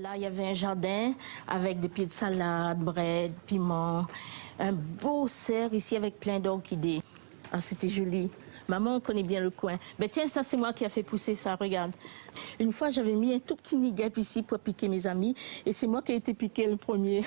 Là, il y avait un jardin avec des pieds de salade, bread, piment, un beau cerf ici avec plein d'orchidées. Ah, c'était joli. Maman connaît bien le coin. Mais tiens, ça, c'est moi qui a fait pousser ça, regarde. Une fois, j'avais mis un tout petit nid guêpe ici pour piquer mes amis. Et c'est moi qui ai été piqué le premier.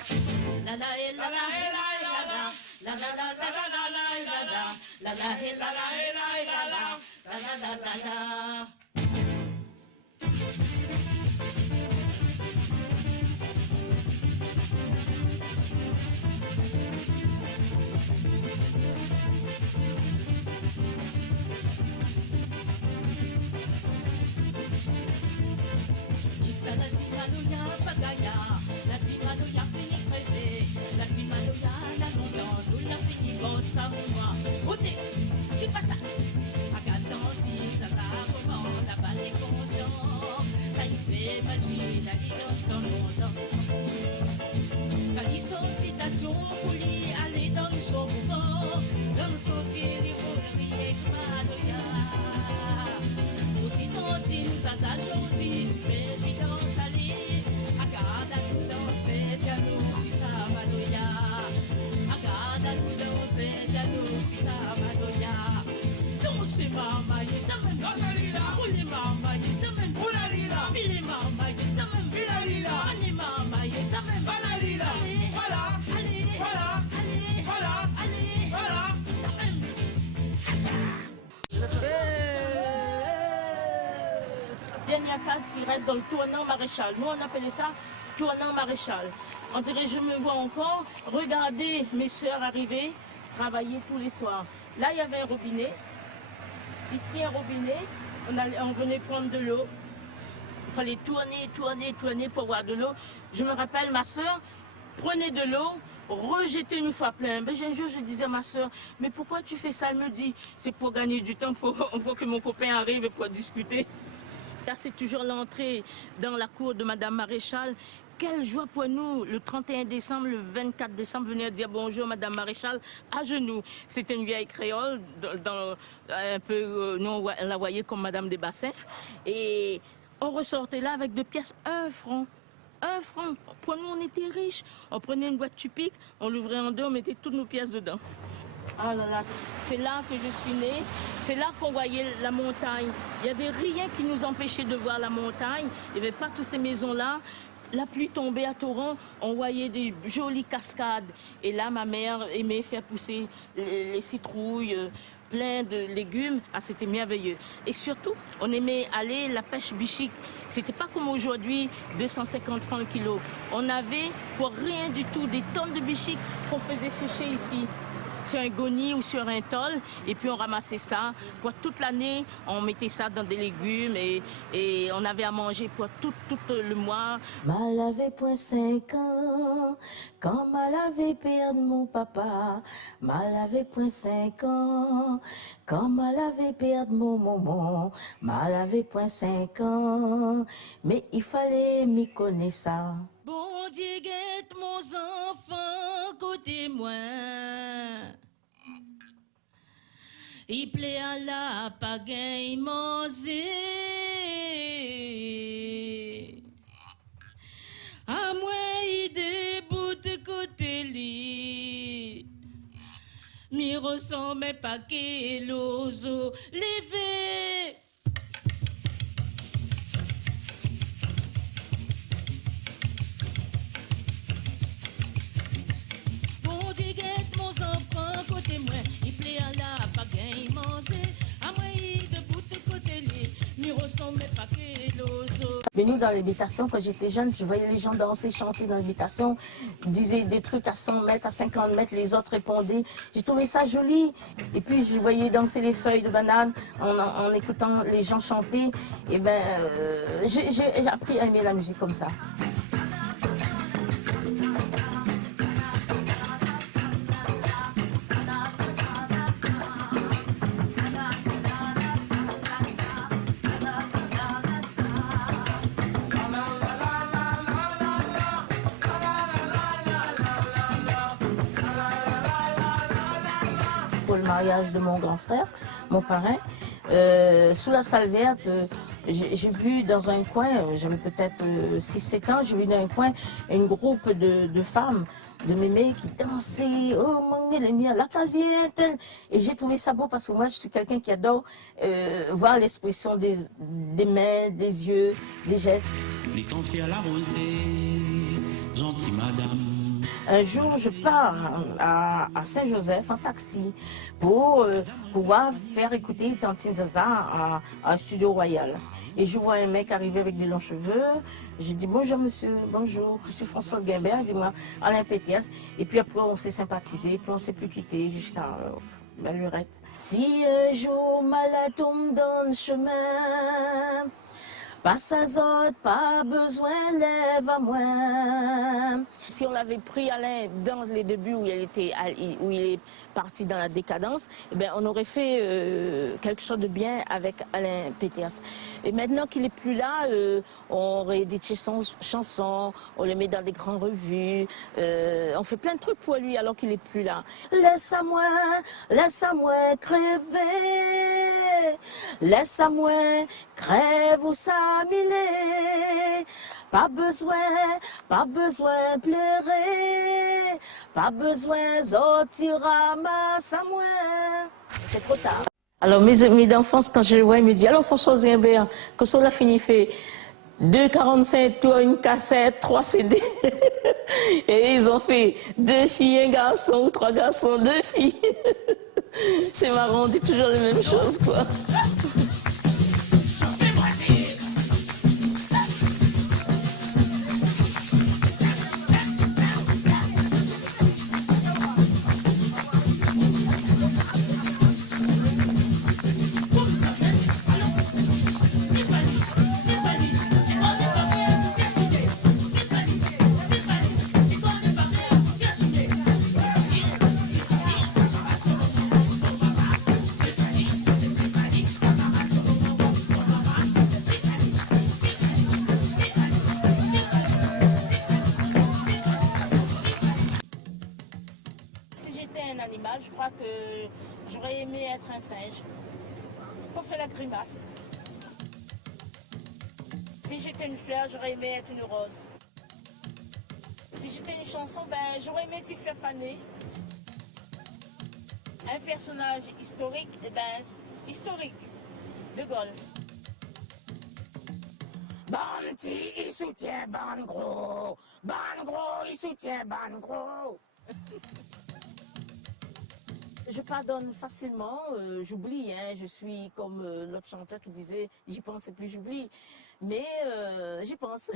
Dernière case qui reste dans le tournant maréchal. Nous, on appelait ça tournant maréchal. On dirait, je me vois encore regarder mes soeurs arriver, travailler tous les soirs. Là, il y avait un robinet. Ici, un robinet. On venait prendre de l'eau. Il fallait tourner pour avoir de l'eau. Je me rappelle, ma soeur prenait de l'eau, rejetait une fois plein. Mais un jour, je disais à ma soeur, mais pourquoi tu fais ça? Elle me dit, c'est pour gagner du temps, pour que mon copain arrive et pour discuter. Là, c'est toujours l'entrée dans la cour de Madame Maréchal. Quelle joie pour nous, le 31 décembre, le 24 décembre, venir dire bonjour Madame Maréchal à genoux. C'était une vieille créole, un peu, nous on la voyait comme Madame des Bassins. Et on ressortait là avec 2 pièces, 1 franc. 1 franc. Pour nous, on était riches. On prenait une boîte Tupic, on l'ouvrait en deux, on mettait toutes nos pièces dedans. Ah là là, c'est là que je suis née, c'est là qu'on voyait la montagne. Il n'y avait rien qui nous empêchait de voir la montagne, il n'y avait pas toutes ces maisons-là. La pluie tombait à torrent, on voyait des jolies cascades. Et là, ma mère aimait faire pousser les citrouilles, plein de légumes. Ah, c'était merveilleux. Et surtout, on aimait aller la pêche bichique. C'était pas comme aujourd'hui, 250 francs le kilo. On avait pour rien du tout des tonnes de bichiques qu'on faisait sécher ici, sur un goni ou sur un tol, et puis on ramassait ça. Pour toute l'année, on mettait ça dans des légumes et on avait à manger pour tout le mois. Mal avait point 5 ans, quand mal avait perdu mon papa. Mal avait point 5 ans, quand mal avait perdu mon maman. Mal avait point 5 ans, mais il fallait m'y connaître ça. Bon Dieu, guette mon enfant, côté moi. Il plaît à la pagaille manger. À moi, il déboute côté li. Mi ressemble pas que l'ozo levé. Mais nous, dans l'habitation, quand j'étais jeune, je voyais les gens danser, chanter dans l'habitation, disaient des trucs à 100 mètres, à 50 mètres, les autres répondaient. J'ai trouvé ça joli. Et puis, je voyais danser les feuilles de banane en écoutant les gens chanter. Et ben, j'ai appris à aimer la musique comme ça. Pour le mariage de mon grand frère, mon parrain, sous la salle verte, j'ai vu dans un coin, j'avais peut-être 6-7 ans, j'ai vu dans un coin un groupe de femmes, de mémés qui dansaient, oh mon Dieu, la calvière, et j'ai trouvé ça beau parce que moi je suis quelqu'un qui adore voir l'expression des mains, des yeux, des gestes. Les confiés à la rosée, gentille madame. Un jour, je pars à Saint-Joseph en taxi pour pouvoir faire écouter Tantine Zaza à Studio Royal. Et je vois un mec arriver avec des longs cheveux. Je dis bonjour monsieur, bonjour, je suis Françoise Guimbert, dis-moi Alain Pétias. Et puis après, on s'est sympathisé, puis on s'est plus quitté jusqu'à la lurette. Si un jour malade tombe dans le chemin, pas sa zote, pas besoin, lève à moi. Si on l'avait pris Alain dans les débuts où il est parti dans la décadence, eh bien, on aurait fait quelque chose de bien avec Alain Pétias. Et maintenant qu'il n'est plus là, on réédite ses chansons, on les met dans des grandes revues, on fait plein de trucs pour lui alors qu'il n'est plus là. Laisse-moi crever, laisse-moi crève ou ça. Pas besoin pleurer, pas besoin sortir à ma moi. C'est trop tard. Alors mes amis d'enfance, quand je les vois, ils me disent alors Françoise Guimbert, que ça l'a fini fait 2,45 tours, une cassette, 3 CD. Et ils ont fait 2 filles, un garçon, ou 3 garçons, 2 filles. C'est marrant, on dit toujours les mêmes choses, quoi. Je crois que j'aurais aimé être un singe pour faire la grimace. Si j'étais une fleur, j'aurais aimé être une rose. Si j'étais une chanson, ben, j'aurais aimé siffler fané. Un personnage historique, eh ben, historique, De Gaulle. Ban petit, il soutient ban gros, il soutient ban gros. Je pardonne facilement, j'oublie, hein, je suis comme l'autre chanteur qui disait « j'y pense et plus j'oublie ». Mais j'y pense.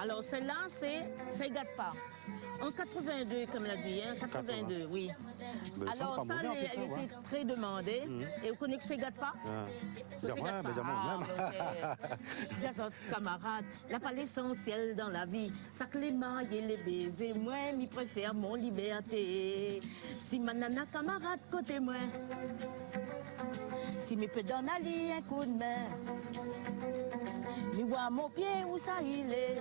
Alors celle-là, c'est « ça ne gâte pas ». En 82, comme l'a dit, hein, 82, oui. Alors ça, elle était très demandée. Et vous connaissez que ça ne gâte pas? Ça ne gâte pas. Jazot, camarade, n'a pas l'essentiel dans la vie. Ça que les mailles et les baisers, moi, m'y préfère mon liberté. Si ma nana camarade côté moi, si me peut donner un coup de main, je vois mon pied où ça il est.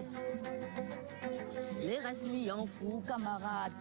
Les restes m'y en fous, camarade.